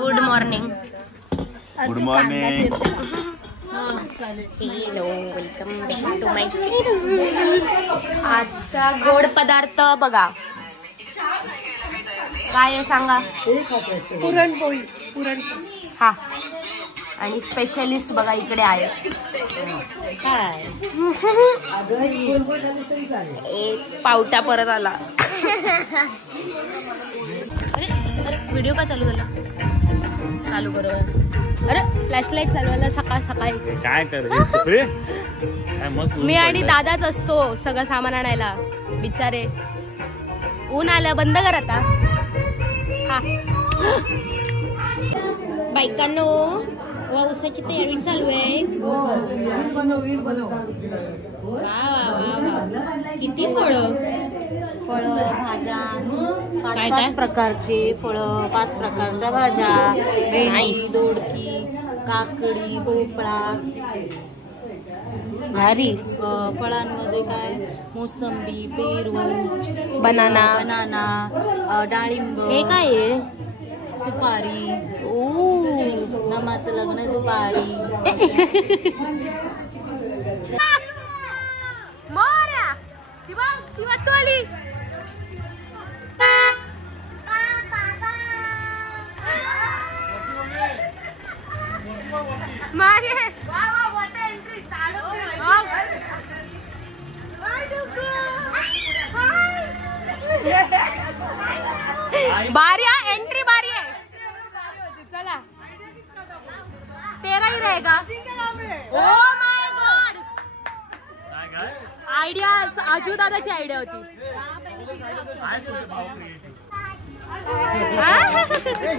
Good morning. Good morning. Hello, welcome back to my. आजचा गोड पदार्थ बघा काय आहे सांगा. पुरणपोळी. हा, आणि स्पेशलिस्ट बघा इकडे आहे. एक पावटा परत आला. अरे व्हिडिओ का चालू झाला? चालू करू. अरे फ्लॅशलाईट चालवायला सकाळ सकाळी काय मी आणि दादाच असतो सगळं सामान आणायला. बिचारे ऊन आलं, बंद कर आता. हा बायकांनो, वा उसाची तयारी चालू आहे. किती फळं भाज्या, काय काय प्रकारचे फळं, 5 प्रकारच्या भाज्या, दोडकी, काकडी, भोपळा. भारी. फळांमध्ये काय मोसंबी, पेरू, बनाना, डाळिंब. हे काय आहे? सुपारी. नमाचं लग्न दुपारी. बारी है, एंट्री बारी है. चला, तेरा ही रहेगा. ओ माय गॉड, आयडिया आजू दादाची आयडिया होती.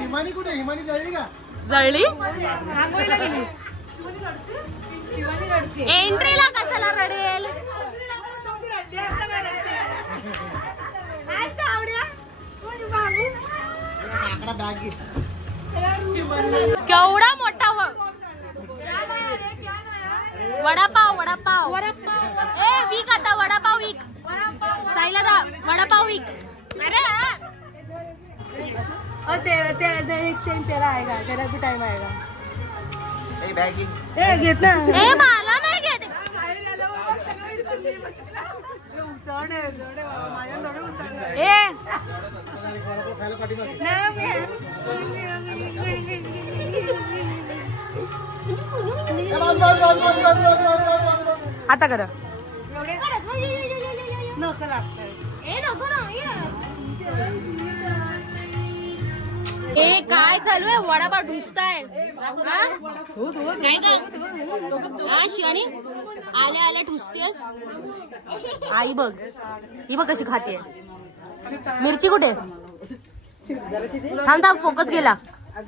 हिमानी कुठे? हिमानी जळली का? जळली. एंट्रीला कशाला रडेल? केवढा मोठा वडापाव. वडापाव ए वीक आता. वडापाव वीक. साईला दा वडापाव वीक. अरे तेरा आएगा, तेरा भी टाइम आएगा. घेत ना. ए मला नाही घेत. आता कर. ए काय चालू आहे? वडापाव ढुसताय काय का शिवानी? आल्या आल्या ठुसतेस. आई बघ, ही बघ कशी खाते. मिरची कुठे? थांब थांब, फोकस गेला.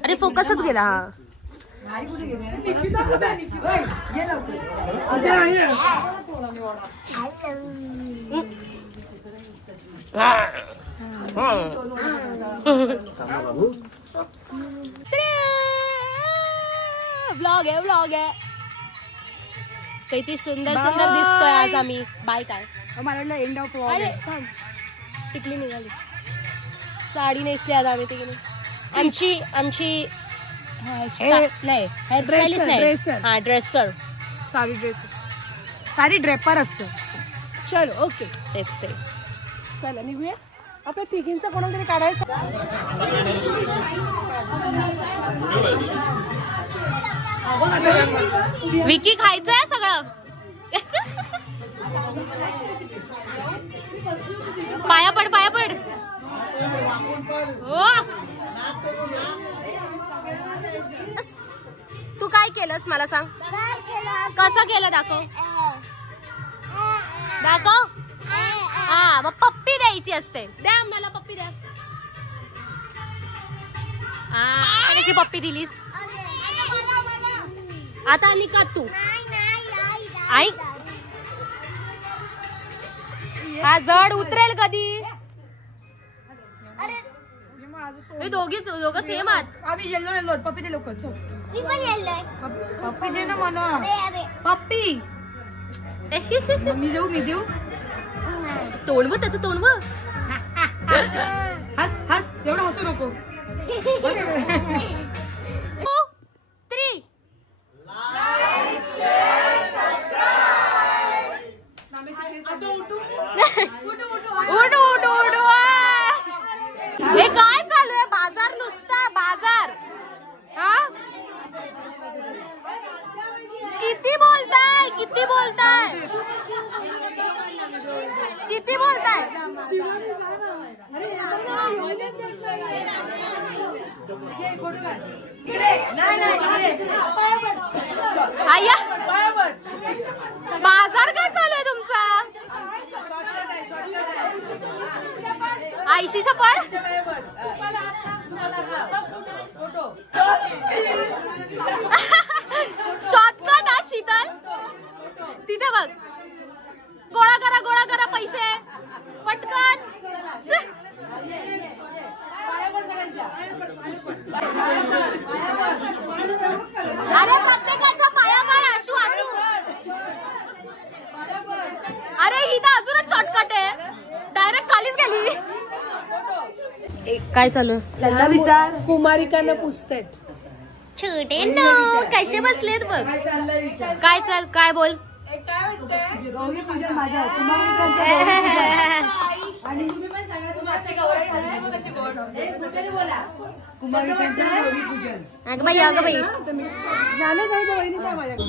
अरे फोकसच गेला. हा व्लॉग आहे. किती सुंदर सुंदर दिसतोय आज आम्ही. बाय. काय मला एंड ऑफ व्लॉग. टिकली निघाली. साडी नेसली आज आम्ही तिकडे. आमची नाही हेअरस्टाईलिस्ट नाही. हा ड्रेसर. साडी ड्रेपर असतं. चलो ओके. तेच ते. चला निघूया. आपल्या तिघींचा कोणाला तरी काढायचं. विकी खायचंय सगळं. पाया पड. तू काय केलंस मला सांग. कसं केलं? दाखव. हा मग पप्पी द्यायची असते. द्या मला पप्पी द्या. कशी पप्पी दिलीस? आता निघ तू. आई हा जड उतरेल कधी? हे दोघं सेम आहात. आम्ही येल्लो पप्पी दे लोक. पप्पी दे ना मला. पप्पी मी देऊ. तोंडव त्याचं तोंडव. हस एवढं हसू नको. आया बाजार काय चालू आहे तुमचा? आयशीचा पण शॉर्टकट हा शीतल तिथे बघ. गोळा करा पैसे पटकन. अरे प्रत्येकाचा पाया असू. अरे ही तर अजूनच शॉर्टकट आहे, डायरेक्ट खालीच गेली. काय चालू? त्यांना विचार. कुमारिकांना पुसतायत. छोटे नो कसे बसलेत बघ. काय बोल. अगं बाई झालं काही तर वहिनी काय माझ्याकडे.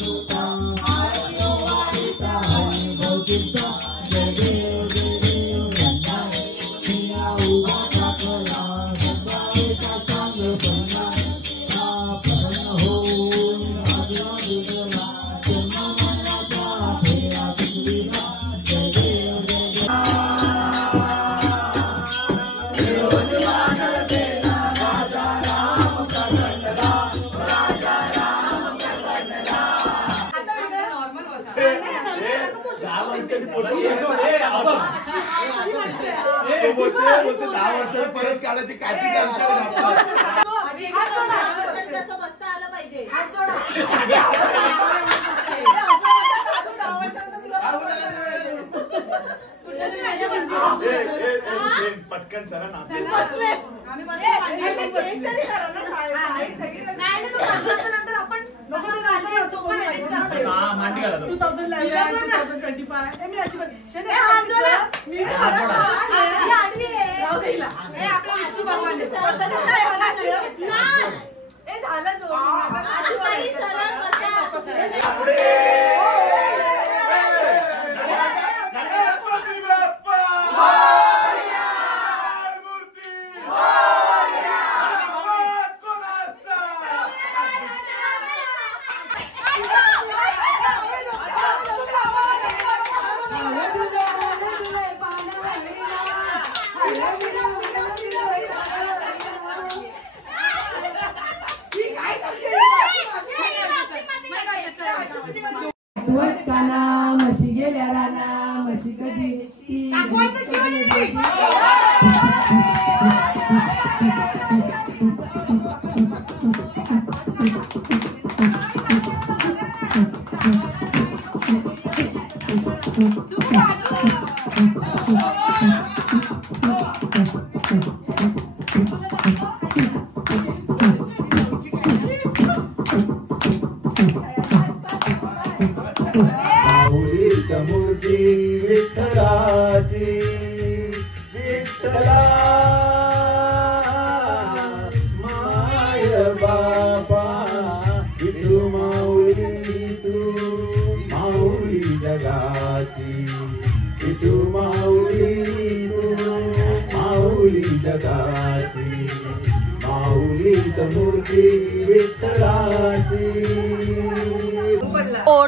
बोलते 10 वर्षांनी परत काढायची कॅपिटल पटकन चला ना. मांडी घाला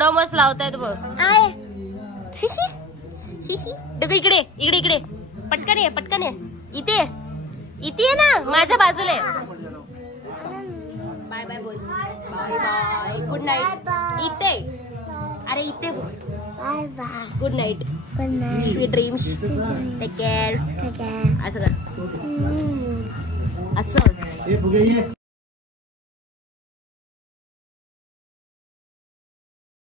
โมสलावतायत बघ. इकडे इकडे इकडे पटकन ये पटकन ये. इथे इथे ना माझ्या बाजूला. बाय बाय बोल. Bye bye good night. इथे अरे इथे bye bye good night. Sweet dreams. Take care. असं कर असं.